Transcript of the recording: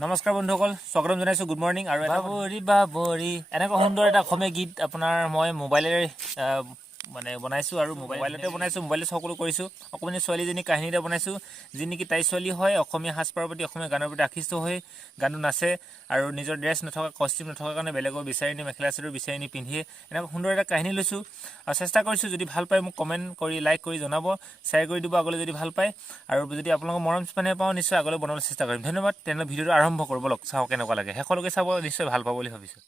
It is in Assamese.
নমস্কাৰ বন্ধুসকল স্বাগতম জনাইছো গুড মৰ্নিং আৰু বাবৰি বাবৰি এনেকুৱা সুন্দৰ এটা অসমীয়া গীত আপোনাৰ মই মোবাইলেৰে মানে বনাইছো আৰু মোবাইলতে বনাইছো মোবাইলতে সকলো কৰিছো অকমানি ছোৱালীজনী কাহিনীতে বনাইছো যি নেকি তাই ছোৱালী হয় অসমীয়া সাজপাৰৰ প্ৰতি অসমীয়া গানৰ প্ৰতি আকৃষ্ট হৈ গানটো নাচে আৰু নিজৰ ড্ৰেছ নথকা কষ্টিউম নথকা কাৰণে বেলেগৰ বিচাৰি নি মেখেলা চাদৰ বিচাৰি নি পিন্ধিয়ে এনেকুৱা সুন্দৰ এটা কাহিনী লৈছো আৰু চেষ্টা কৰিছো যদি ভাল পায় মোক কমেন্ট কৰি লাইক কৰি জনাব শ্বেয়াৰ কৰি দিব আগলৈ যদি ভাল পায় আৰু যদি আপোনালোকৰ মৰম স্নেহ পাওঁ নিশ্চয় আগলৈ বনাবলৈ চেষ্টা কৰিম ধন্যবাদ তেনে ভিডিঅ'টো আৰম্ভ কৰিব লওক চাও কেনেকুৱা লাগে শেষলৈকে চাব নিশ্চয় ভাল পাব বুলি ভাবিছো